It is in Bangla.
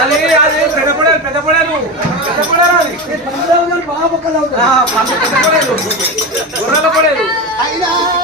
అది అది పెద్ద పొడాలు